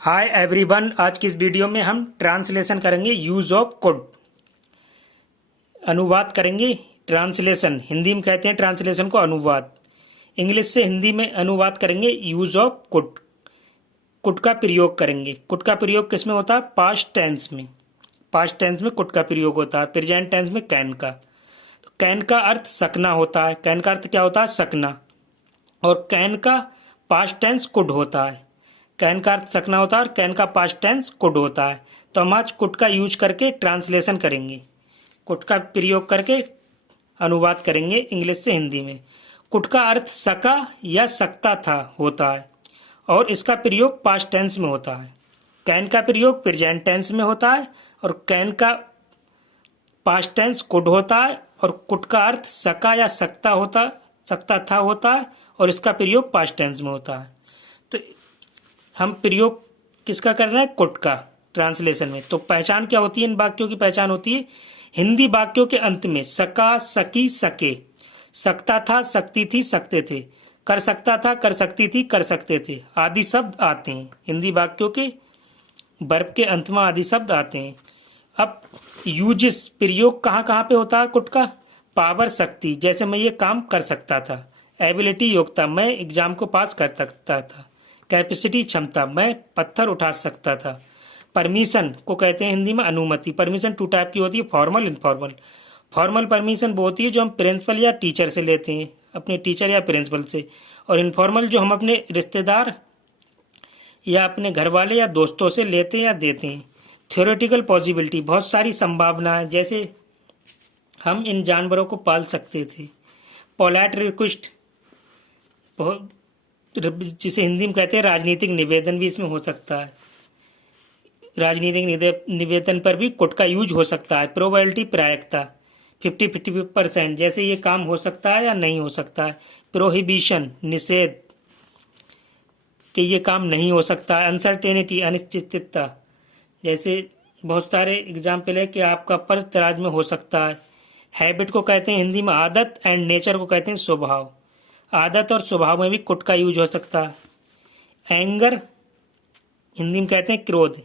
Hi everyone, आज की इस वीडियो में हम ट्रांसलेशन करेंगे। यूज ऑफ कुड, अनुवाद करेंगे। ट्रांसलेशन हिंदी में कहते हैं ट्रांसलेशन को अनुवाद। इंग्लिश से हिंदी में अनुवाद करेंगे। यूज ऑफ कुड, कुड का प्रयोग करेंगे। कुड का प्रयोग किस में होता है? पास्ट टेंस में। पास्ट टेंस में कुड का प्रयोग होता है। प्रेजेंट टेंस में कैन का। तो कैन का अर्थ सकना होता है। कैन का अर्थ क्या होता है? सकना। और कैन का पास्ट टेंस कुड होता है। कैन का अर्थ सकना होता है और कैन का पास्ट टेंस कुड होता है। तो हम आज कुड का यूज करके ट्रांसलेशन करेंगे। कुड का प्रयोग करके अनुवाद करेंगे इंग्लिश से हिंदी में। कुड का अर्थ सका या सकता था होता है और इसका प्रयोग पास्ट टेंस में होता है। कैन का प्रयोग प्रेजेंट टेंस में होता है और कैन का पास्ट टेंस कुड होता है और कुड का अर्थ सका या सकता था होता है और इसका प्रयोग पास्ट टेंस में होता है। तो हम प्रयोग किसका कर रहे हैं? कुड का ट्रांसलेशन में। तो पहचान क्या होती है? इन वाक्यों की पहचान होती है हिंदी वाक्यों के अंत में सका, सकी, सके, सकता था, सकती थी, सकते थे, कर सकता था, कर सकती थी, कर सकते थे आदि शब्द आते हैं। हिंदी वाक्यों के वर्ब के अंत में आदि शब्द आते हैं। अब यूजिस, प्रयोग कहाँ कहाँ पे होता है कुड का? पावर, शक्ति, जैसे मैं ये काम कर सकता था। एबिलिटी, योग्यता, मैं एग्जाम को पास कर सकता था। कैपेसिटी, क्षमता, मैं पत्थर उठा सकता था। परमिशन को कहते हैं हिंदी में अनुमति। परमिशन टू टाइप की होती है, फॉर्मल, इनफॉर्मल। फॉर्मल परमिशन वो होती है जो हम प्रिंसिपल या टीचर से लेते हैं, अपने टीचर या प्रिंसिपल से। और इनफॉर्मल जो हम अपने रिश्तेदार या अपने घर वाले या दोस्तों से लेते हैं या देते हैं। थ्योरेटिकल पॉसिबिलिटी, बहुत सारी संभावनाएं, जैसे हम इन जानवरों को पाल सकते थे। पोलाइट रिक्वेस्ट, जिसे हिंदी में कहते हैं राजनीतिक निवेदन, भी इसमें हो सकता है। राजनीतिक निवेदन पर भी कुड का यूज हो सकता है। प्रोबेबिलिटी, प्रायिकता, 50-50%, जैसे ये काम हो सकता है या नहीं हो सकता है। प्रोहिबिशन, निषेध, कि ये काम नहीं हो सकता है। अनसर्टेनिटी, अनिश्चितता, जैसे बहुत सारे एग्जाम्पल है कि आपका पर्स दराज में हो सकता है। हैबिट को कहते हैं हिंदी में आदत एंड नेचर को कहते हैं स्वभाव। आदत और स्वभाव में भी कुड का यूज हो सकता है। एंगर हिंदी में कहते हैं क्रोध।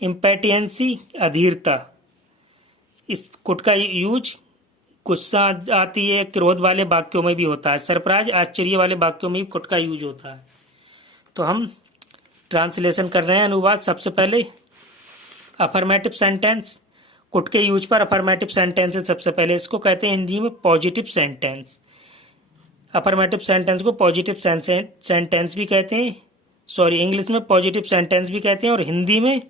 इम्पेटियंसी, अधीरता, इस कुड का यूज गुस्सा आती है क्रोध वाले वाक्यों में भी होता है। सरप्राइज, आश्चर्य वाले वाक्यों में भी कुड का यूज होता है। तो हम ट्रांसलेशन कर रहे हैं, अनुवाद। सबसे पहले अफर्मेटिव सेंटेंस, कुड के यूज पर अफर्मेटिव सेंटेंस है सबसे पहले। इसको कहते हैं हिंदी में पॉजिटिव सेंटेंस। अफर्मेटिव सेंटेंस को पॉजिटिव सेंटेंस भी कहते हैं, इंग्लिश में पॉजिटिव सेंटेंस भी कहते हैं और हिंदी में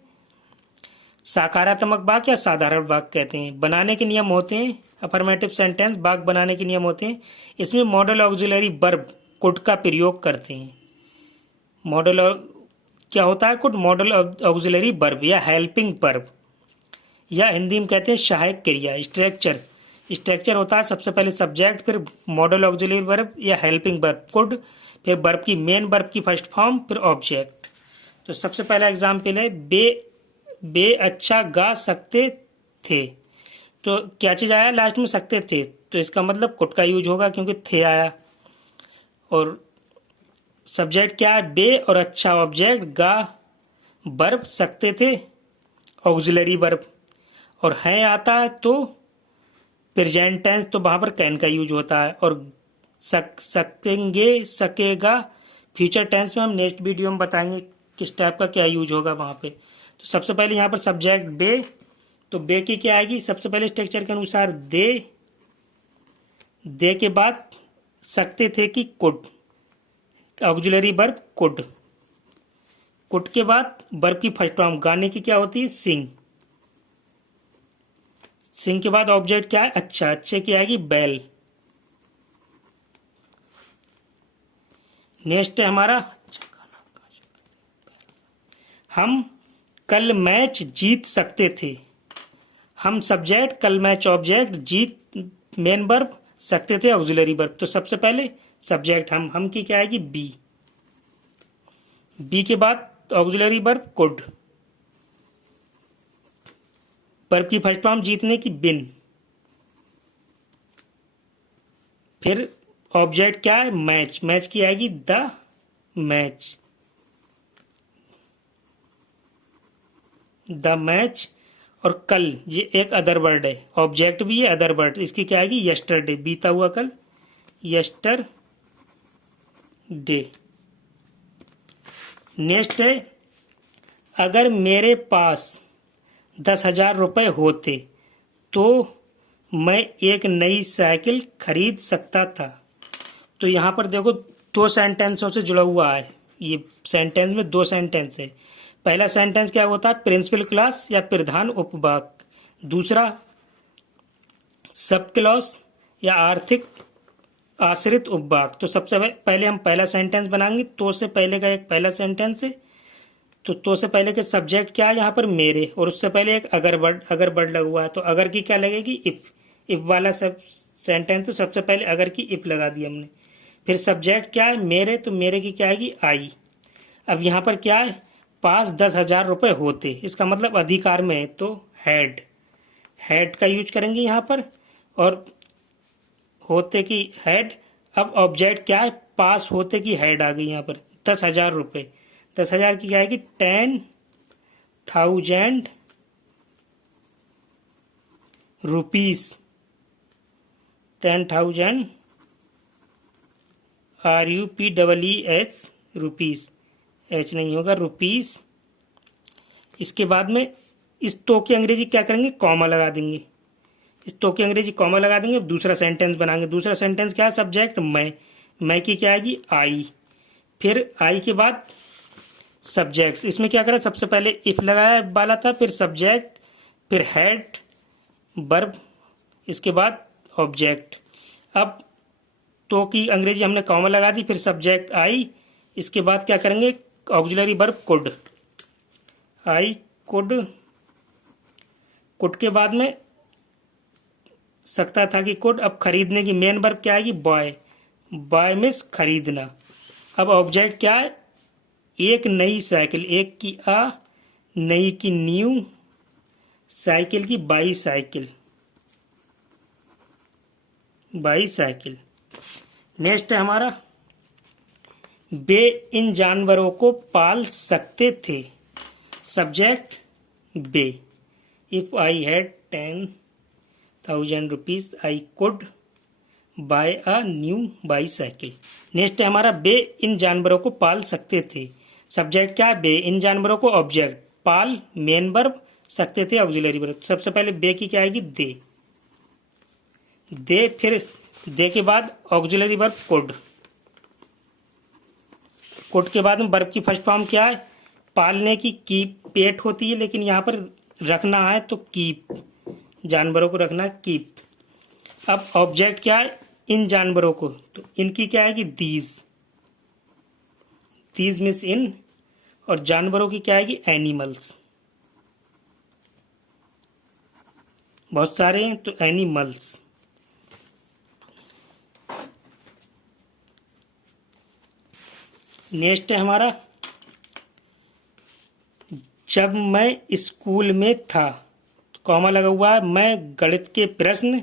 सकारात्मक वाक्य या साधारण वाक्य कहते हैं। बनाने के नियम होते हैं अफर्मेटिव सेंटेंस, वाक्य बनाने के नियम होते हैं। इसमें मॉडल ऑक्सिलरी वर्ब कुड का प्रयोग करते हैं। मॉडल क्या होता है कुड? मॉडल ऑक्सिलरी वर्ब या हेल्पिंग वर्ब, या हिंदी में कहते हैं सहायक क्रिया। स्ट्रक्चर, स्ट्रक्चर होता है सबसे पहले सब्जेक्ट, फिर मॉडल ऑक्सिलरी वर्ब या हेल्पिंग वर्ब कुड, फिर वर्ब की मेन वर्ब की फर्स्ट फॉर्म, फिर ऑब्जेक्ट। तो सबसे पहला एग्जाम्पल है बे अच्छा गा सकते थे। तो क्या चीज आया लास्ट में? सकते थे। तो इसका मतलब कुड का यूज होगा क्योंकि थे आया। और सब्जेक्ट क्या है? बे, और अच्छा ऑब्जेक्ट, गा वर्ब, सकते थे ऑक्सिलरी वर्ब, और है आता है तो प्रेजेंट टेंस, तो वहां पर कैन का यूज होता है। और सकेंगे, सकेगा फ्यूचर टेंस में हम नेक्स्ट वीडियो में बताएंगे किस टाइप का क्या यूज होगा वहां पे। तो सबसे पहले यहाँ पर सब्जेक्ट बे, तो बे की क्या आएगी? सबसे पहले स्ट्रक्चर के अनुसार दे के बाद सकते थे कि could, auxiliary verb could. Could के बाद वर्ब की फर्स्ट फॉर्म, गाने की क्या होती है? सिंग। सिंग के बाद ऑब्जेक्ट क्या है? अच्छा। अच्छे की आएगी बैल। नेक्स्ट है हमारा हम कल मैच जीत सकते थे। हम सब्जेक्ट, कल मैच ऑब्जेक्ट, जीत मेन वर्ब, सकते थे ऑक्सिलरी वर्ब। तो सबसे पहले सब्जेक्ट हम की क्या आएगी? बी के बाद ऑक्सिलरी वर्ब कुड, वर्ब की फर्स्ट फॉर्म जीतने की बिन, फिर ऑब्जेक्ट क्या है? मैच, मैच की आएगी द मैच। द मैच, और कल ये एक अदर वर्ड है, ऑब्जेक्ट भी है अदर वर्ड, इसकी क्या आएगी यस्टरडे, बीता हुआ कल, यस्टर डे। नेक्स्ट है अगर मेरे पास 10,000 रुपये होते तो मैं एक नई साइकिल खरीद सकता था। तो यहाँ पर देखो दो सेंटेंसों से जुड़ा हुआ है, ये सेंटेंस में दो सेंटेंस है। पहला सेंटेंस क्या होता है, प्रिंसिपल क्लास या प्रधान उपवाक्य। दूसरा सब क्लॉज या आर्थिक आश्रित उपवाक्य। तो सबसे पहले हम पहला सेंटेंस बनाएंगे, तो से पहले का एक पहला सेंटेंस है, तो से पहले के सब्जेक्ट क्या है यहाँ पर मेरे, और उससे पहले एक अगर वर्ड लगा हुआ है, तो अगर की क्या लगेगी इफ वाला सब सेंटेंस, तो सबसे पहले अगर की इफ लगा दी हमने। फिर सब्जेक्ट क्या है मेरे, तो मेरे की क्या आएगी आई। अब यहाँ पर क्या है, पास 10,000 रुपये होते, इसका मतलब अधिकार में है, तो हैड का यूज करेंगे यहाँ पर, और होते की हैड। अब ऑब्जेक्ट क्या है, पास होते की हैड आ गई यहाँ पर। 10,000 रुपये, 10,000 की क्या आएगी 10,000 रुपीस, 10,000 RUPEES रुपीस, एच नहीं होगा रुपीस। इसके बाद में इस तो की अंग्रेजी क्या करेंगे, कॉमा लगा देंगे, इस तो की अंग्रेजी कॉमा लगा देंगे। दूसरा सेंटेंस बनाएंगे, दूसरा सेंटेंस क्या है, सब्जेक्ट मैं की क्या आएगी आई। फिर आई के बाद सब्जेक्ट्स, इसमें क्या करें, सबसे पहले इफ लगाया वाला था, फिर सब्जेक्ट, फिर हेड वर्ब, इसके बाद ऑब्जेक्ट। अब तो की अंग्रेजी हमने कॉमा लगा दी, फिर सब्जेक्ट आई, इसके बाद क्या करेंगे auxiliary verb could, I could के बाद में सकता था कि कुड। अब खरीदने की मेन वर्ब क्या आएगी बाय मीन्स खरीदना। अब ऑब्जेक्ट क्या है, एक नई साइकिल, एक की नई की न्यू, साइकिल की बाईसाइकिल। नेक्स्ट है हमारा वे इन जानवरों को पाल सकते थे, subject way. If I had 10,000 rupees I could bye a new bicycle. Next है हमारा वे इन जानवरों को पाल सकते थे, सब्जेक्ट क्या है वे, इन जानवरों को ऑब्जेक्ट, पाल मेन वर्ब, सकते थे ऑक्सिलरी वर्ब। सबसे पहले वे की क्या आएगी दे, फिर दे के बाद ऑक्सिलरी वर्ब कुड के बाद में वर्ब की फर्स्ट फॉर्म क्या है, पालने की कीप, पेट होती है लेकिन यहाँ पर रखना है तो कीप, जानवरों को रखना है कीप। अब ऑब्जेक्ट क्या है, इन जानवरों को, तो इनकी क्या आएगी दीज मीन्स इन, और जानवरों की क्या आएगी एनिमल्स, बहुत सारे हैं तो एनिमल्स। नेक्स्ट है हमारा जब मैं स्कूल में था, कॉमा लगा हुआ है, मैं गणित के प्रश्न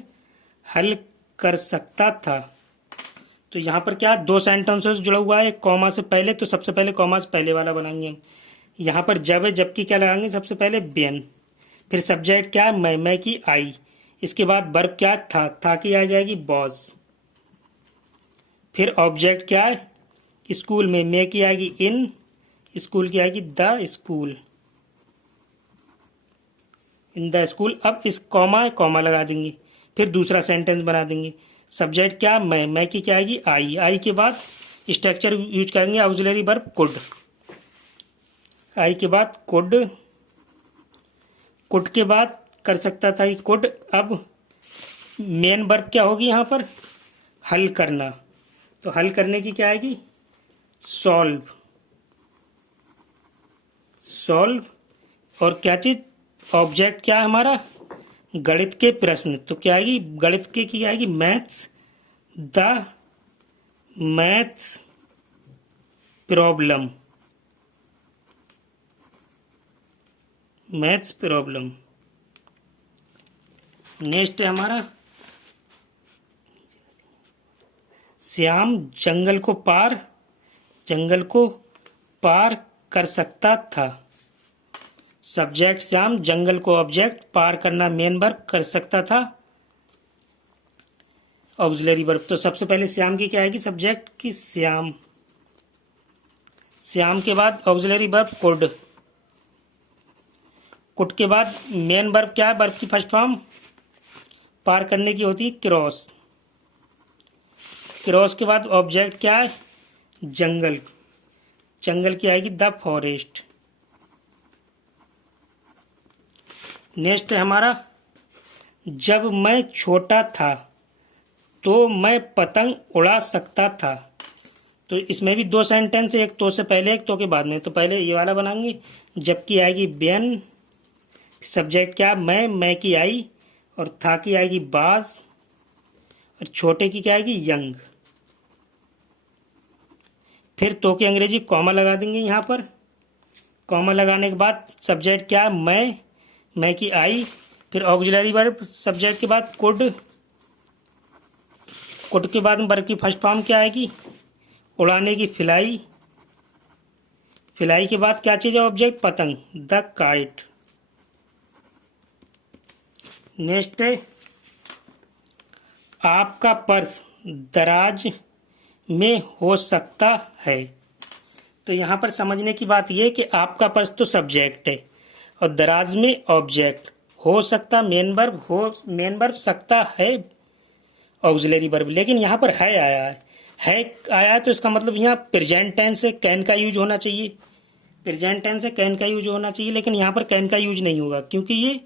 हल कर सकता था। तो यहाँ पर क्या दो सेंटेंसों से जुड़ा हुआ है, कॉमा से पहले, तो सबसे पहले कॉमा से पहले वाला बनाएंगे हम। यहाँ पर जब है, जब की क्या लगाएंगे, सबसे पहले बेन, फिर सब्जेक्ट क्या है मैं की आई, इसके बाद वर्ब क्या था की आ जाएगी बॉज, फिर ऑब्जेक्ट क्या है स्कूल में, मैं की आएगी इन, स्कूल की आएगी the school, in the school. अब इस कॉमा लगा देंगे, फिर दूसरा सेंटेंस बना देंगे, सब्जेक्ट क्या मैं की क्या आएगी आई के बाद स्ट्रक्चर यूज करेंगे ऑक्सिलरी वर्ब कुड, आई के बाद कुड के बाद कर सकता था कि कुड। अब मेन वर्ब क्या होगी यहाँ पर, हल करना, तो हल करने की क्या आएगी सॉल्व, और क्या चीज ऑब्जेक्ट क्या है हमारा गणित के प्रश्न, तो क्या आएगी गणित के की आएगी maths, the maths problem, next है हमारा श्याम जंगल को पार कर सकता था, सब्जेक्ट श्याम, जंगल को ऑब्जेक्ट, पार करना मेन वर्ब, कर सकता था ऑक्सिलरी वर्ब। तो सबसे पहले श्याम की क्या आएगी, सब्जेक्ट की श्याम, श्याम के बाद ऑक्सिलरी वर्ब कुड, कुड के बाद मेन वर्ब क्या है, वर्ब की फर्स्ट फॉर्म पार करने की होती है क्रॉस, क्रॉस के बाद ऑब्जेक्ट क्या है, जंगल, जंगल की आएगी द फॉरेस्ट। नेक्स्ट है हमारा, जब मैं छोटा था तो मैं पतंग उड़ा सकता था। तो इसमें भी दो सेंटेंस है, एक तो से पहले एक तो के बाद में। तो पहले ये वाला बनाएंगे, जबकि आएगी बेन, सब्जेक्ट क्या, मैं की आई, और था की आएगी बाज, और छोटे की क्या आएगी यंग। फिर तो की अंग्रेजी कॉमा लगा देंगे यहाँ पर, कॉमा लगाने के बाद सब्जेक्ट क्या, मैं की आई, फिर ऑक्सिलरी वर्ब सब्जेक्ट के बाद कुड, कुड के बाद वर्ब की फर्स्ट फॉर्म क्या आएगी, उड़ाने की फिलाई, फिलाई के बाद क्या चीज़ है ऑब्जेक्ट, पतंग, द काइट। नेक्स्ट है, आपका पर्स दराज में हो सकता है। तो यहाँ पर समझने की बात यह कि आपका पर्स तो सब्जेक्ट है और दराज में ऑब्जेक्ट, हो सकता मेन वर्ब, हो मेन वर्ब, सकता है ऑक्सिलरी वर्ब। लेकिन यहाँ पर है आया है आया है, तो इसका मतलब यहाँ प्रेजेंट टेंस से कैन का यूज होना चाहिए, प्रेजेंट टेंस से कैन का यूज होना चाहिए, लेकिन यहाँ पर कैन का यूज नहीं होगा क्योंकि ये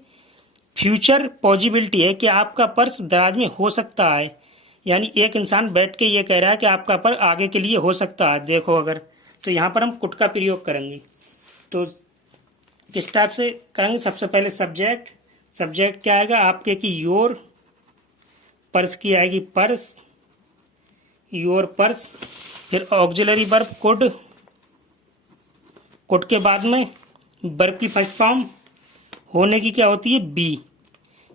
फ्यूचर पॉसिबिलिटी है कि आपका पर्स दराज में हो सकता है। यानी एक इंसान बैठ के ये कह रहा है कि आपका पर्स आगे के लिए हो सकता है, देखो अगर, तो यहाँ पर हम कुड का प्रयोग करेंगे। तो किस टाइप से करेंगे, सबसे पहले सब्जेक्ट, सब्जेक्ट क्या आएगा आपके की योर, पर्स की आएगी पर्स, योर पर्स, फिर ऑक्सिलरी वर्ब कुड, कुड के बाद में वर्ब की फर्स्ट फॉर्म होने की क्या होती है बी,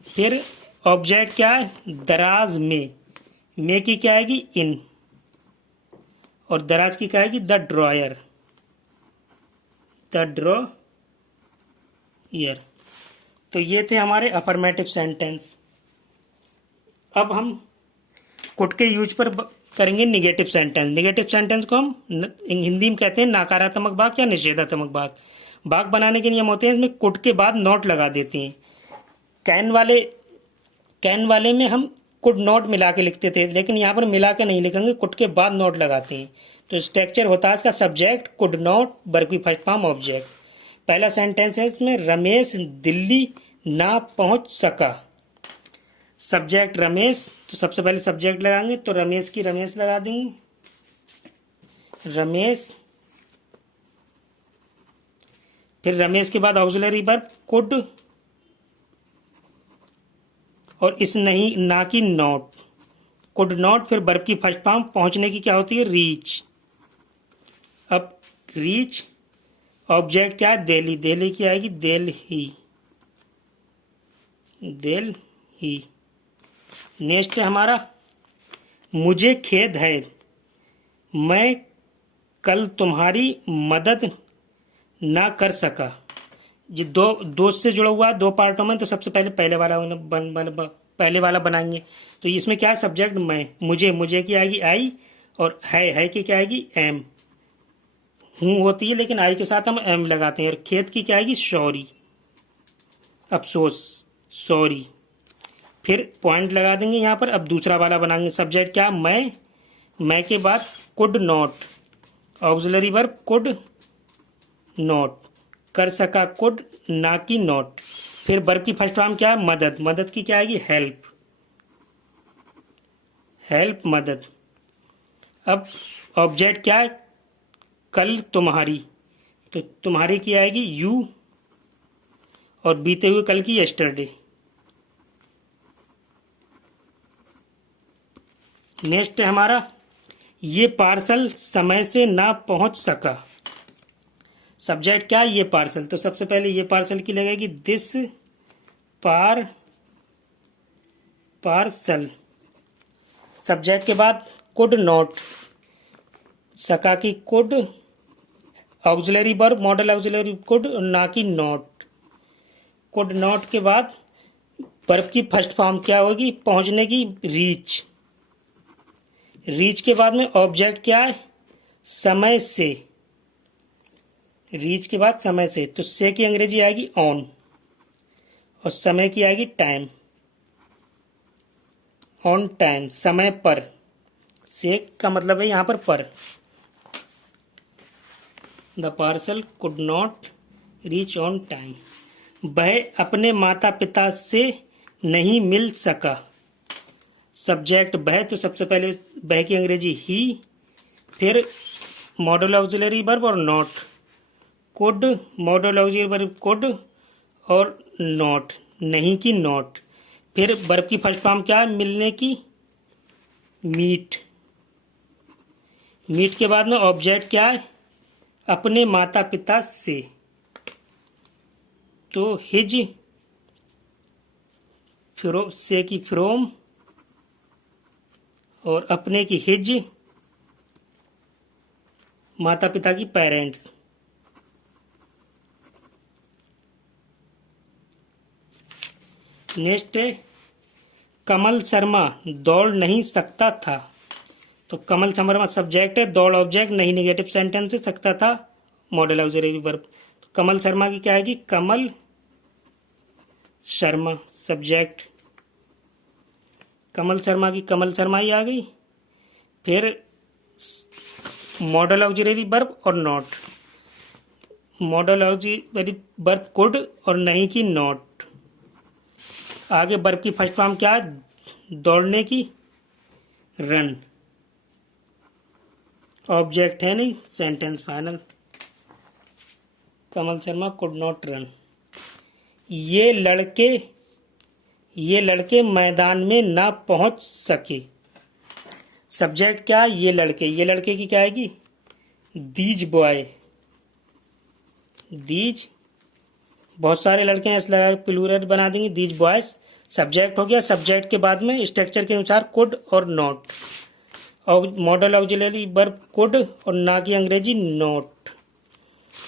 फिर ऑब्जेक्ट क्या है दराज में की क्या आएगी इन, और दराज की क्या आएगी द ड्रॉयर, द ड्रॉयर। तो ये थे हमारे अफर्मेटिव सेंटेंस। अब हम कुड के यूज पर करेंगे निगेटिव सेंटेंस। निगेटिव सेंटेंस को हम हिंदी में कहते हैं नकारात्मक वाक्य या निषेधात्मक वाक्य। वाक्य बनाने के नियम होते हैं, इसमें कुड के बाद नॉट लगा देते हैं। कैन वाले में हम कुड नॉट मिला के लिखते थे, लेकिन यहाँ पर मिला के नहीं लिखेंगे, कुड के बाद नॉट लगाते हैं। तो स्ट्रक्चर होता है इसका, सब्जेक्ट कुड नॉट, वर्ब की फर्स्ट फॉर्म ऑब्जेक्ट। पहला सेंटेंस है इसमें, रमेश दिल्ली ना पहुंच सका। सब्जेक्ट रमेश, तो सबसे पहले सब्जेक्ट लगाएंगे, तो रमेश की रमेश लगा देंगे, रमेश। फिर रमेश के बाद ऑक्सिलरी वर्ब कुड, और इस नहीं ना की नॉट, कुड नॉट, फिर वर्ब की फर्स्ट फॉर्म पहुंचने की क्या होती है रीच। अब रीच, ऑब्जेक्ट क्या है दिल्ली, दिल्ली की आएगी दिल्ली, दिल्ली। नेक्स्ट है हमारा, मुझे खेद है मैं कल तुम्हारी मदद ना कर सका। जी दो दोस्त से जुड़ा हुआ है दो पार्टों में, तो सबसे पहले पहले वाला बनाएंगे। तो इसमें क्या है सब्जेक्ट मैं, मुझे की आएगी आई, और है की क्या आएगी एम, हूँ होती है लेकिन आई के साथ हम एम लगाते हैं। और खेत की क्या आएगी सॉरी, अफसोस, सॉरी। फिर पॉइंट लगा देंगे यहाँ पर। अब दूसरा वाला बनाएंगे, सब्जेक्ट क्या मैं के बाद could not, auxiliary verb could not, कर सका कुड, ना की नॉट। फिर वर्ब की फर्स्ट फॉर्म क्या है मदद, मदद की क्या आएगी हेल्प, हेल्प मदद। अब ऑब्जेक्ट क्या है कल तुम्हारी, तो तुम्हारी की आएगी यू, और बीते हुए कल की यस्टरडे। नेक्स्ट है हमारा, ये पार्सल समय से ना पहुंच सका। सब्जेक्ट क्या है ये पार्सल, तो सबसे पहले ये पार्सल की लगेगी दिस पार्सल। सब्जेक्ट के बाद कुड नॉट, सका की could, auxiliary verb model auxiliary could, ना की नॉट। कुड नॉट के बाद वर्ब की फर्स्ट फॉर्म क्या होगी, पहुंचने की, रीच। रीच के बाद में ऑब्जेक्ट क्या है, समय से। रीच के बाद समय से, तो से की अंग्रेजी आएगी ऑन और समय की आएगी टाइम। ऑन टाइम, समय पर। से का मतलब है यहां पर। The parcel could not reach on time. वह अपने माता पिता से नहीं मिल सका। सब्जेक्ट वह, तो सबसे पहले वह की अंग्रेजी ही, फिर मॉडल ऑक्सिलरी वर्ब और not. Could, model auxiliary verb could और नॉट, नहीं की नॉट। फिर वर्ब की फर्स्ट फॉर्म क्या है, मिलने की, मीट। मीट के बाद में ऑब्जेक्ट क्या है, अपने माता पिता से, तो हिज, से की फ्रोम और अपने की हिज, माता पिता की पेरेंट्स। नेक्स्ट है कमल शर्मा दौड़ नहीं सकता था। तो कमल शर्मा सब्जेक्ट है, दौड़ ऑब्जेक्ट, नहीं नेगेटिव सेंटेंस से, सकता था मॉडल ऑक्सिलरी वर्ब। तो कमल शर्मा की क्या आएगी, कमल शर्मा सब्जेक्ट। कमल शर्मा की कमल शर्मा ही आ गई। फिर मॉडल ऑक्सिलरी वर्ब और not. Model auxiliary verb could और नहीं की नॉट। आगे वर्ब की फर्स्ट फॉर्म क्या है, दौड़ने की, रन। ऑब्जेक्ट है नहीं, sentence final. Kamal Sharma could not run. ये लड़के मैदान में ना पहुंच सके। सब्जेक्ट क्या, ये लड़के। ये लड़के की क्या आएगी, दीज बॉय। दीज, बहुत सारे लड़के हैं, इसलिए प्लूरल बना देंगे, दीज बॉयज। सब्जेक्ट हो गया। सब्जेक्ट के बाद में स्ट्रक्चर के अनुसार कुड और नॉट। और मॉडल ऑक्सिलरी वर्ब कुड और ना की अंग्रेजी नॉट।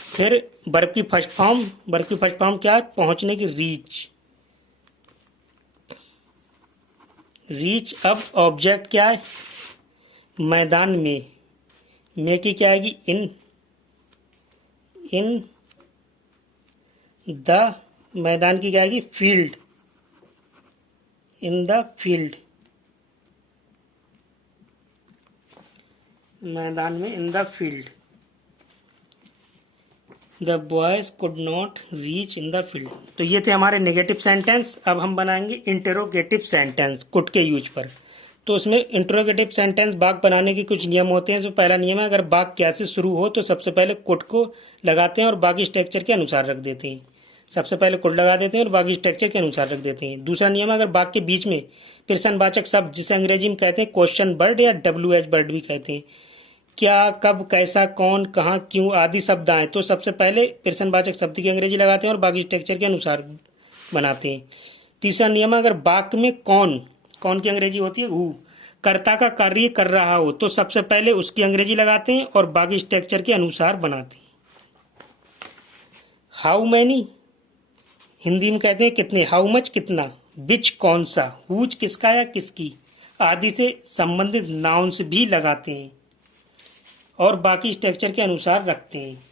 फिर वर्ब की फर्स्ट फॉर्म क्या है, पहुंचने की, रीच। रीच। अब ऑब्जेक्ट क्या है, मैदान में की क्या आएगी, इन द, मैदान की क्या आएगी, फील्ड, इन द फील्ड। मैदान में, in the field. The boys could not reach in the field. तो ये थे हमारे नेगेटिव सेंटेंस। अब हम बनाएंगे इंटेरोगेटिव सेंटेंस कुड के यूज पर। तो उसमें इंटेरोगेटिव सेंटेंस वाक्य बनाने के कुछ नियम होते हैं। तो पहला नियम है, अगर वाक्य क्या से शुरू हो तो सबसे पहले कुड को लगाते हैं और बाकी स्ट्रक्चर के अनुसार रख देते हैं। सबसे पहले कुड लगा देते हैं और बाकी स्ट्रक्चर के अनुसार रख देते हैं। दूसरा नियम है, अगर वाक्य के बीच में प्रश्नवाचक शब्द, जिसे अंग्रेजी में कहते हैं क्वेश्चन वर्ड या WH वर्ड भी कहते हैं, क्या, कब, कैसा, कौन, कहाँ, क्यों आदि शब्द आए तो सबसे पहले प्रश्नवाचक शब्द की अंग्रेजी लगाते हैं और बाकी स्ट्रक्चर के अनुसार बनाते हैं। तीसरा नियम, अगर वाक्य में कौन की अंग्रेजी होती है, हु, कर्ता का कार्य कर रहा हो तो सबसे पहले उसकी अंग्रेजी लगाते हैं और बाकी स्ट्रक्चर के अनुसार बनाते हैं। हाउ मैनी, हिंदी में कहते हैं कितने, हाउ मच कितना, विच कौन सा, हुज किसका या किसकी आदि से संबंधित नाउन्स भी लगाते हैं और बाकी स्ट्रक्चर के अनुसार रखते हैं।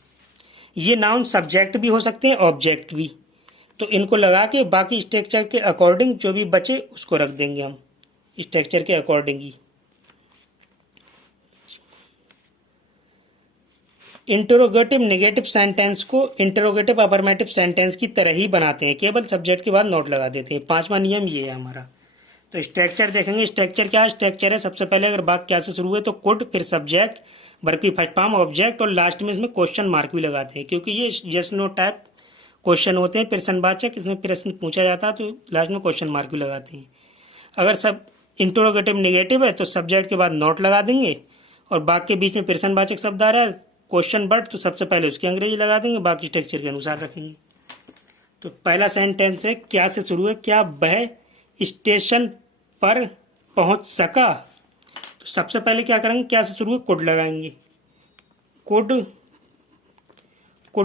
ये नाउन सब्जेक्ट भी हो सकते हैं, ऑब्जेक्ट भी। तो इनको लगा के बाकी स्ट्रक्चर के अकॉर्डिंग जो भी बचे उसको रख देंगे हम स्ट्रक्चर के अकॉर्डिंग ही। इंटरोगेटिव नेगेटिव सेंटेंस को इंटरोगेटिव अफर्मेटिव सेंटेंस की तरह ही बनाते हैं, केवल सब्जेक्ट के बाद नोट लगा देते हैं। पांचवा नियम ये है हमारा। तो स्ट्रक्चर देखेंगे, स्ट्रक्चर क्या है, स्ट्रक्चर है सबसे पहले अगर वाक्य क्या से शुरू हुए तो कुड, फिर सब्जेक्ट, वर्ब की फर्स्ट फॉर्म, ऑब्जेक्ट और लास्ट में इसमें क्वेश्चन मार्क भी लगाते हैं, क्योंकि ये यस नो टाइप क्वेश्चन होते हैं, प्रश्नवाचक, इसमें प्रश्न पूछा जाता है तो लास्ट में क्वेश्चन मार्क भी लगाते हैं। अगर सब इंटरोगेटिव नेगेटिव है तो सब्जेक्ट के बाद नोट लगा देंगे और वाक्य के बीच में प्रश्नवाचक शब्द आ रहा है, क्वेश्चन वर्ड, तो सबसे पहले उसकी अंग्रेजी लगा देंगे, बाकी स्ट्रक्चर के अनुसार रखेंगे। तो पहला सेंटेंस है, क्या से शुरू है, क्या वह स्टेशन पर पहुंच सका। तो सबसे पहले क्या करेंगे, क्या से शुरू है, कुड लगाएंगे। कुड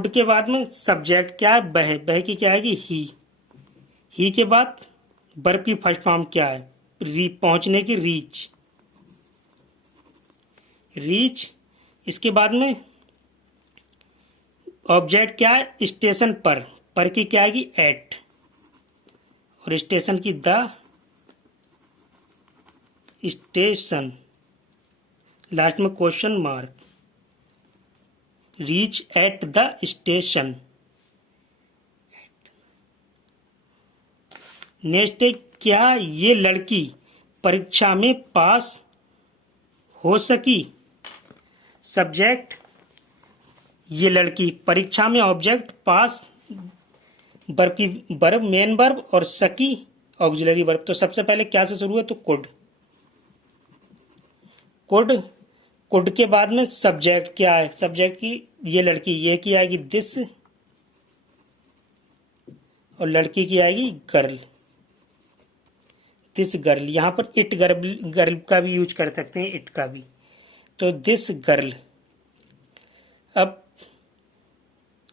के बाद में सब्जेक्ट क्या है, वह की क्या आएगी, ही। ही के बाद वर्ब की फर्स्ट फॉर्म क्या है? पहुंचने की, रीच। रीच। इसके बाद में ऑब्जेक्ट क्या है? स्टेशन पर की क्या आएगी? एट। और स्टेशन की द स्टेशन, लास्ट में question mark. Reach at the station. Next है, क्या ये लड़की परीक्षा में पास हो सकी? सब्जेक्ट ये लड़की, परीक्षा में ऑब्जेक्ट, पास वर्ब की वर्ब, मेन वर्ब, और सकी ऑक्सिलरी वर्ब। तो सबसे पहले क्या से शुरू है? तो कुड। कुड। कुड के बाद में सब्जेक्ट क्या है? सब्जेक्ट की ये लड़की, ये की आएगी दिस, और लड़की की आएगी गर्ल, दिस गर्ल। यहां पर इट गर्ल का भी यूज कर सकते हैं, इट का भी। तो दिस गर्ल। अब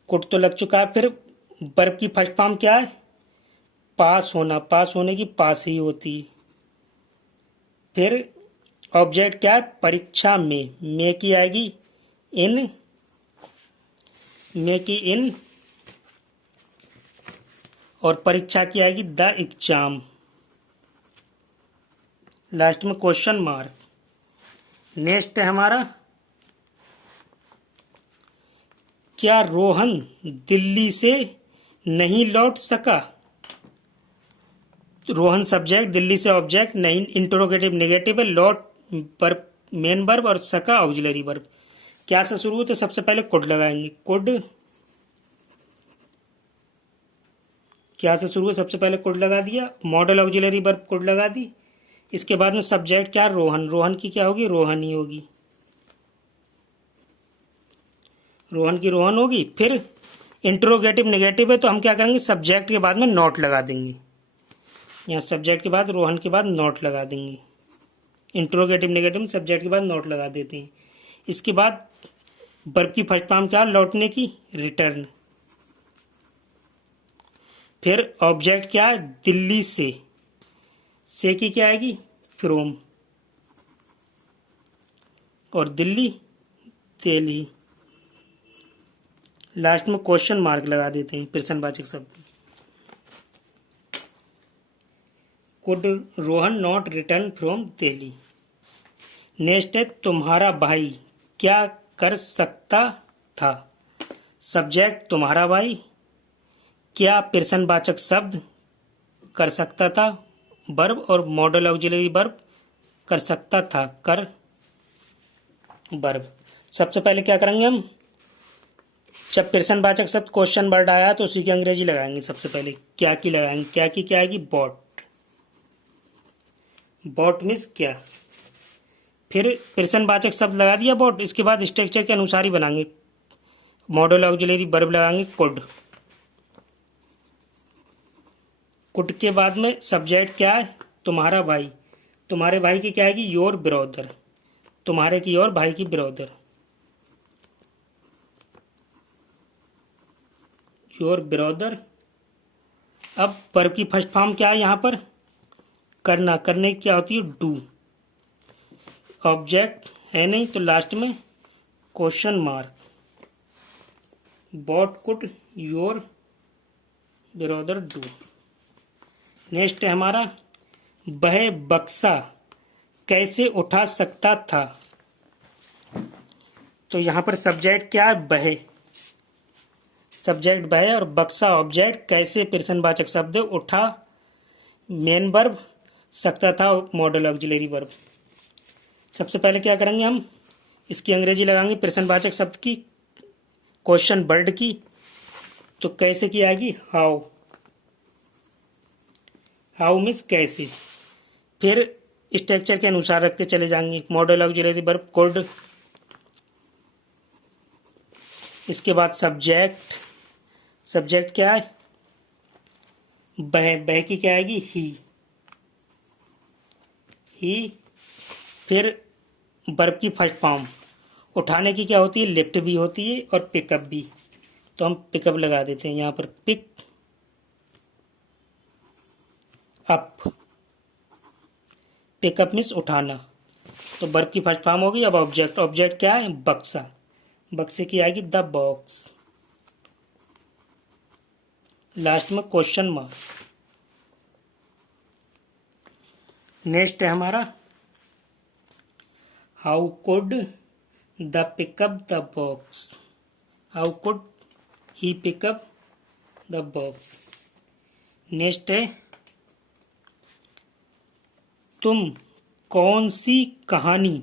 कुड तो लग चुका है, फिर वर्ब की फर्स्ट फॉर्म क्या है? पास होना। पास होने की पास ही होती है। फिर ऑब्जेक्ट क्या है? परीक्षा में की आएगी इन, में की इन, और परीक्षा की आएगी द एग्जाम, लास्ट में क्वेश्चन मार्क। नेक्स्ट है हमारा, क्या रोहन दिल्ली से नहीं लौट सका? रोहन सब्जेक्ट, दिल्ली से ऑब्जेक्ट, नहीं इंटरोगेटिव नेगेटिव है, लौट वर्ब, मेन वर्ब, और सका ऑक्सिलरी वर्ब। क्या से शुरू हो? तो सबसे पहले कुड लगाएंगे। कुड क्या से शुरू हो? सबसे पहले कुड लगा दिया, मॉडल ऑक्सिलरी वर्ब कुड लगा दी। इसके बाद में सब्जेक्ट क्या? रोहन। रोहन की क्या होगी? रोहन ही होगी। रोहन की रोहन होगी। फिर इंटरोगेटिव नेगेटिव है, तो हम क्या करेंगे? सब्जेक्ट के बाद में नॉट लगा देंगे। यहाँ सब्जेक्ट के बाद, रोहन के बाद नॉट लगा देंगे। इंटरोगेटिव नेगेटिव में सब्जेक्ट के बाद नॉट लगा देते हैं। इसके बाद वर्ब की फर्स्ट फॉर्म क्या? लौटने की, रिटर्न। फिर ऑब्जेक्ट क्या है? दिल्ली से की क्या आएगी? फ्रोम, और दिल्ली दिल्ली। लास्ट में क्वेश्चन मार्क लगा देते हैं, प्रश्नवाचक शब्द। Could Rohan not return from Delhi. Next है, तुम्हारा भाई क्या कर सकता था? सब्जेक्ट तुम्हारा भाई, क्या प्रश्नवाचक शब्द, कर सकता था वर्ब, और मॉडल ऑक्सिलरी वर्ब कर सकता था, कर वर्ब। सबसे पहले क्या करेंगे हम? जब प्रश्नवाचक शब्द क्वेश्चन वर्ड आया तो उसी की अंग्रेजी लगाएंगे। सबसे पहले क्या की लगाएंगे। क्या की क्या आएगी? बॉट। बॉट मीन्स क्या। फिर प्रश्नवाचक शब्द लगा दिया बॉट। इसके बाद स्ट्रक्चर के अनुसार ही बनाएंगे। मॉडल ऑक्सिलरी वर्ब लगाएंगे कुड। कुड के बाद में सब्जेक्ट क्या है? तुम्हारा भाई। तुम्हारे भाई की क्या आएगी? Your brother. तुम्हारे की और भाई की ब्रदर, योर ब्रदर। अब वर्ब की फर्स्ट फॉर्म क्या है यहाँ पर? करना। करने की क्या होती है? डू। ऑब्जेक्ट है नहीं, तो लास्ट में question mark. What could your brother do. Next है हमारा, वह बक्सा कैसे उठा सकता था? तो यहाँ पर सब्जेक्ट क्या है? वह। सब्जेक्ट वह, और बक्सा ऑब्जेक्ट, कैसे प्रश्नवाचक शब्द, उठा मेन वर्ब, सकता था मॉडल ऑक्सिलरी वर्ब। सबसे पहले क्या करेंगे हम? इसकी अंग्रेजी लगाएंगे प्रश्नवाचक शब्द की, क्वेश्चन वर्ड की। तो कैसे की आएगी? हाउ। हाउ मीन्स कैसे। फिर स्ट्रक्चर के अनुसार रखते चले जाएंगे। मॉडल ऑक्सिलरी वर्ब कुड, इसके बाद सब्जेक्ट। सब्जेक्ट क्या है? वह की क्या आएगी? ही। फिर वर्ब की फर्स्ट फॉर्म, उठाने की क्या होती है? लिफ्ट भी होती है, और पिकअप भी। तो हम पिकअप लगा देते हैं यहाँ पर, पिक। अप, पिकअप मीन्स उठाना। तो वर्ब की फर्स्ट फॉर्म होगी। अब ऑब्जेक्ट, ऑब्जेक्ट क्या है? बक्सा, बक्से की आएगी द बॉक्स। लास्ट में क्वेश्चन मार्क। नेक्स्ट है हमारा how could the pick up the box, how could he pick up the box. Next है तुम कौन सी कहानी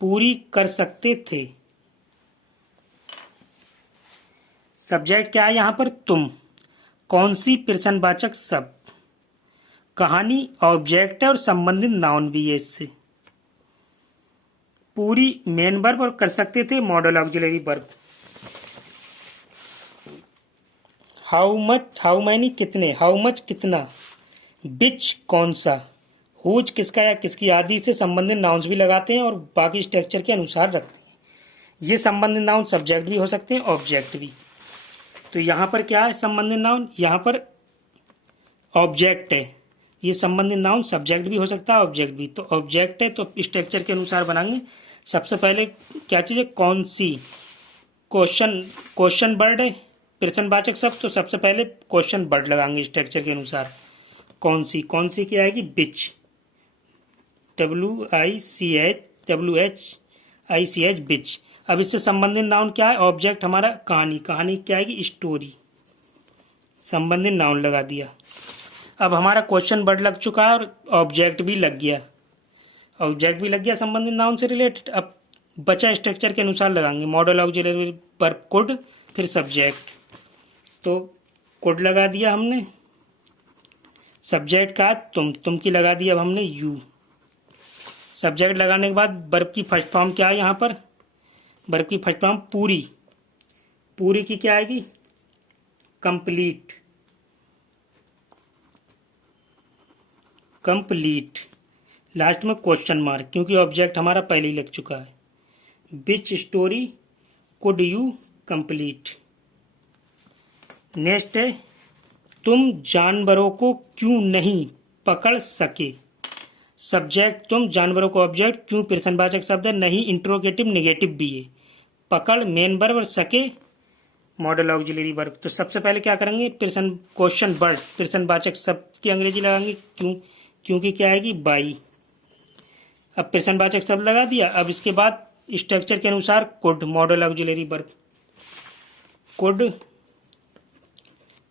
पूरी कर सकते थे। सब्जेक्ट क्या है यहां पर? तुम। कौन सी प्रश्नवाचक शब्द, कहानी ऑब्जेक्ट है और संबंधित नाउन भी है इससे। पूरी मेन वर्ब और कर सकते थे model auxiliary verb. How much, how many कितने, हाउ मच कितना, बिच कौन सा, हुज किसका या किसकी आदि से संबंधित नाउन्स भी लगाते हैं और बाकी स्ट्रक्चर के अनुसार रखते हैं। ये संबंधित नाउन सब्जेक्ट भी हो सकते हैं, ऑब्जेक्ट भी। तो यहाँ पर क्या है संबंधित नाउन? यहाँ पर ऑब्जेक्ट है। ये संबंधित नाउन सब्जेक्ट भी हो सकता है, ऑब्जेक्ट भी। तो ऑब्जेक्ट है तो स्ट्रक्चर के अनुसार बनाएंगे। सबसे पहले क्या चीज़ है? कौन सी। क्वेश्चन, क्वेश्चन वर्ड है, प्रश्नवाचक शब्द। तो सबसे पहले क्वेश्चन वर्ड लगाएंगे स्ट्रक्चर के अनुसार। कौन सी, कौन सी क्या आएगी? बिच, WICH बिच। अब इससे संबंधित नाउन क्या है? ऑब्जेक्ट हमारा कहानी, कहानी क्या आएगी? स्टोरी। संबंधित नाउन लगा दिया। अब हमारा क्वेश्चन वर्ड लग चुका है और ऑब्जेक्ट भी लग गया, ऑब्जेक्ट भी लग गया संबंधित नाउन से रिलेटेड। अब बचा स्ट्रक्चर के अनुसार लगाएंगे। मॉडल ऑक्सिलरी वर्ब कुड, फिर सब्जेक्ट। तो कुड लगा दिया हमने, सब्जेक्ट का तुम की लगा दिया अब हमने यू। सब्जेक्ट लगाने के बाद वर्ब की फर्स्ट फॉर्म क्या है यहाँ पर? वर्ब की फर्स्ट फॉर्म पूरी, पूरी की क्या आएगी? Complete, complete. लास्ट में क्वेश्चन मार्क, क्योंकि ऑब्जेक्ट हमारा पहले ही लग चुका है। Which story could you complete. Next है तुम जानवरों को क्यों नहीं पकड़ सके। सब्जेक्ट तुम, जानवरों को ऑब्जेक्ट, क्यों प्रश्नवाचक शब्द है, नहीं इंट्रोगेटिव नेगेटिव भी है, पकड़ मेन वर्ब और सके मॉडल ऑक्सिलरी वर्ब। तो सबसे पहले क्या करेंगे? क्वेश्चन वर्ड प्रश्नवाचक शब्द की अंग्रेजी लगाएंगे। क्यों, क्योंकि क्या आएगी? बाई। अब प्रश्नवाचक शब्द लगा दिया। अब इसके बाद स्ट्रक्चर के अनुसार could, model auxiliary verb could,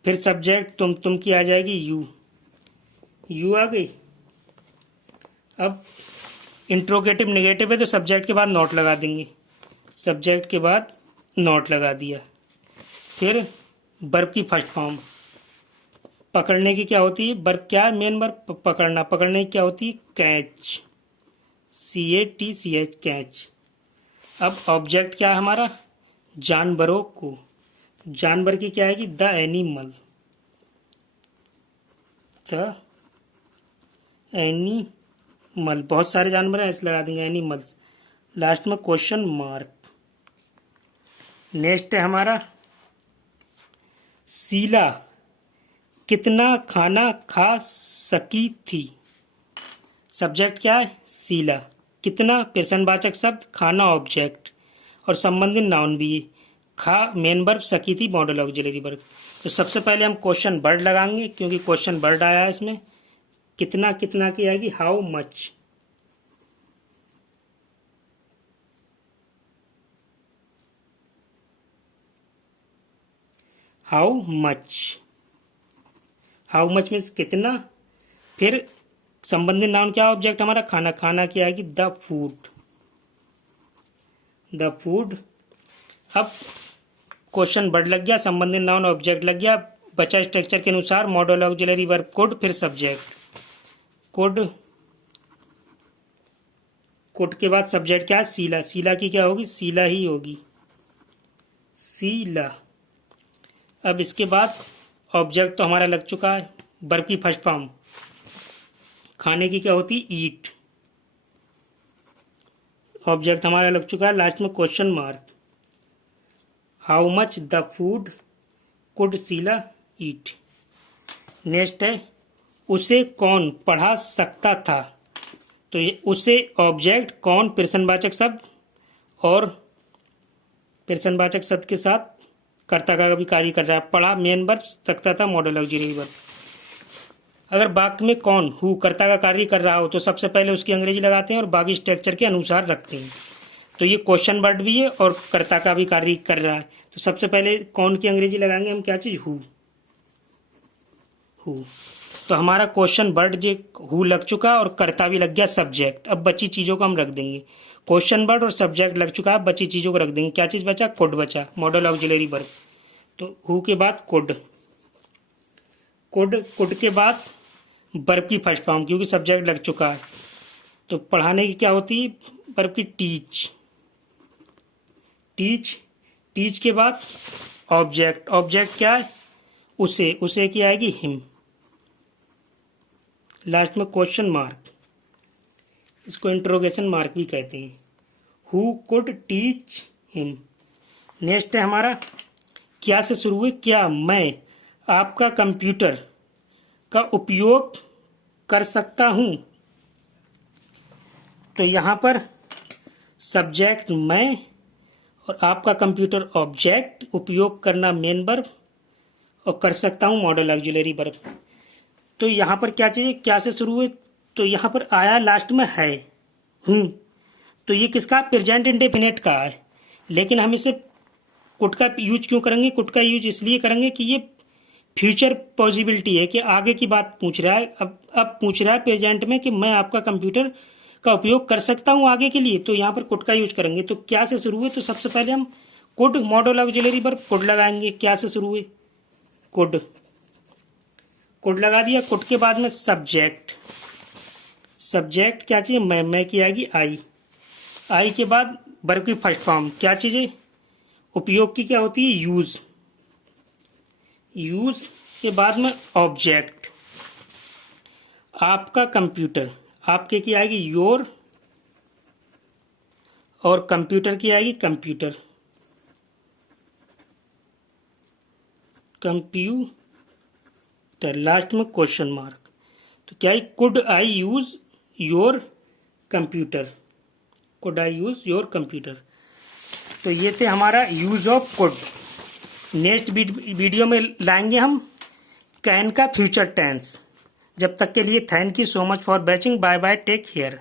फिर सब्जेक्ट तुम की आ जाएगी यू, यू आ गई। अब इंट्रोगेटिव नेगेटिव है तो सब्जेक्ट के बाद नॉट लगा देंगे, सब्जेक्ट के बाद नॉट लगा दिया। फिर वर्ब की फर्स्ट फॉर्म, पकड़ने की क्या होती है? वर्ब क्या है? मेन वर्ब पकड़ना। पकड़ने की क्या होती है? Catch, CATCH, catch. अब ऑब्जेक्ट क्या है हमारा? जानवरों को, जानवर की क्या आएगी? The animal, the animal. बहुत सारे जानवर हैं इसलिए लगा देंगे एनिमल्स। लास्ट में क्वेश्चन मार्क। नेक्स्ट है हमारा शीला कितना खाना खा सकी थी। सब्जेक्ट क्या है? शीला। कितना प्रश्नवाचक शब्द, खाना ऑब्जेक्ट और संबंधित नाउन भी है। खा मेन वर्ब, सकी थी मॉडल ऑक्सिलरी वर्ब। तो सबसे पहले हम क्वेश्चन वर्ड लगाएंगे क्योंकि क्वेश्चन वर्ड आया है इसमें। कितना, कितना की आएगी? How much. How much, how much means कितना। फिर संबंधित नाउन क्या ऑब्जेक्ट हमारा? खाना, खाना की आएगी? The food, the food. अब क्वेश्चन वर्ड लग गया, संबंधित नाउन ऑब्जेक्ट लग गया। बचा स्ट्रक्चर के अनुसार मॉडल ऑक्सिलरी वर्ब कुड, फिर सब्जेक्ट कुड, कुड के बाद सब्जेक्ट क्या है? शीला। शीला की क्या होगी? शीला ही होगी, शीला। अब इसके बाद ऑब्जेक्ट तो हमारा लग चुका है। वर्ब की फर्स्ट फॉर्म, खाने की क्या होती? ईट। ऑब्जेक्ट हमारा लग चुका है। लास्ट में question mark. How much the food could Sheela eat. Next है उसे कौन पढ़ा सकता था। तो ये उसे ऑब्जेक्ट, कौन प्रश्नवाचक शब्द, और प्रश्नवाचक शब्द के साथ कर्ता का भी कार्य कर रहा है। पढ़ा मेन वर्ब, सकता था मॉडल ऑक्सिलरी वर्ब। अगर वाक्य में कौन हु कर्ता का कार्य कर रहा हो तो सबसे पहले उसकी अंग्रेजी लगाते हैं और बाकी स्ट्रक्चर के अनुसार रखते हैं। तो ये क्वेश्चन वर्ड भी है और कर्ता का भी कार्य कर रहा है। तो सबसे पहले कौन की अंग्रेजी लगाएंगे हम, क्या चीज़, हु। तो हमारा क्वेश्चन वर्ड जो हु लग चुका और कर्ता भी लग गया सब्जेक्ट। अब बची चीज़ों को हम रख देंगे। क्वेश्चन वर्ड और सब्जेक्ट लग चुका है, बची चीज़ों को रख देंगे। क्या चीज़ बचा, कुड बचा, मॉडल ऑक्सिलरी वर्ब। तो हु के बाद कुड, कुड के बाद वर्ब की फर्स्ट फॉर्म, क्योंकि सब्जेक्ट लग चुका है। तो पढ़ाने की क्या होती है, वर्ब की टीच, टीच के बाद ऑब्जेक्ट, ऑब्जेक्ट क्या है, उसे की आएगी हिम। लास्ट में क्वेश्चन मार्क, इसको इंट्रोगेशन मार्क भी कहते हैं। Who could teach him. Next है हमारा क्या से शुरू हुई, क्या मैं आपका कंप्यूटर का उपयोग कर सकता हूं। तो यहां पर सब्जेक्ट मैं और आपका कंप्यूटर ऑब्जेक्ट, उपयोग करना मेन वर्ब और कर सकता हूं मॉडल ऑक्सिलरी वर्ब। तो यहां पर क्या चाहिए, क्या से शुरू हुए, तो यहां पर आया लास्ट में है हूं। तो ये किसका, प्रेजेंट इंडेफिनिट का है। लेकिन हम इसे कुड का यूज क्यों करेंगे, कुड का यूज इसलिए करेंगे कि ये फ्यूचर पॉसिबिलिटी है कि आगे की बात पूछ रहा है। अब पूछ रहा है प्रेजेंट में कि मैं आपका कंप्यूटर का उपयोग कर सकता हूं आगे के लिए, तो यहाँ पर कुड का यूज करेंगे। तो क्या से शुरू हुए, तो सबसे पहले हम could model auxiliary verb could लगाएंगे। क्या से शुरू हुए, कुड, कुड लगा दिया। कुड के बाद में सब्जेक्ट, सब्जेक्ट क्या चाहिए, मैं की आएगी आई के बाद वर्ब की फर्स्ट फॉर्म, क्या चीजें, उपयोग की क्या होती है, यूज के बाद में ऑब्जेक्ट, आपका कंप्यूटर, आपके की आएगी योर, और कंप्यूटर की आएगी कंप्यूटर, लास्ट में क्वेश्चन मार्क। तो क्या है, could I use your computer, could I use your computer. तो ये थे हमारा use of could. Next video में लाएंगे हम कैन का फ्यूचर टेंस। जब तक के लिए thank you so much for watching, bye bye, take care.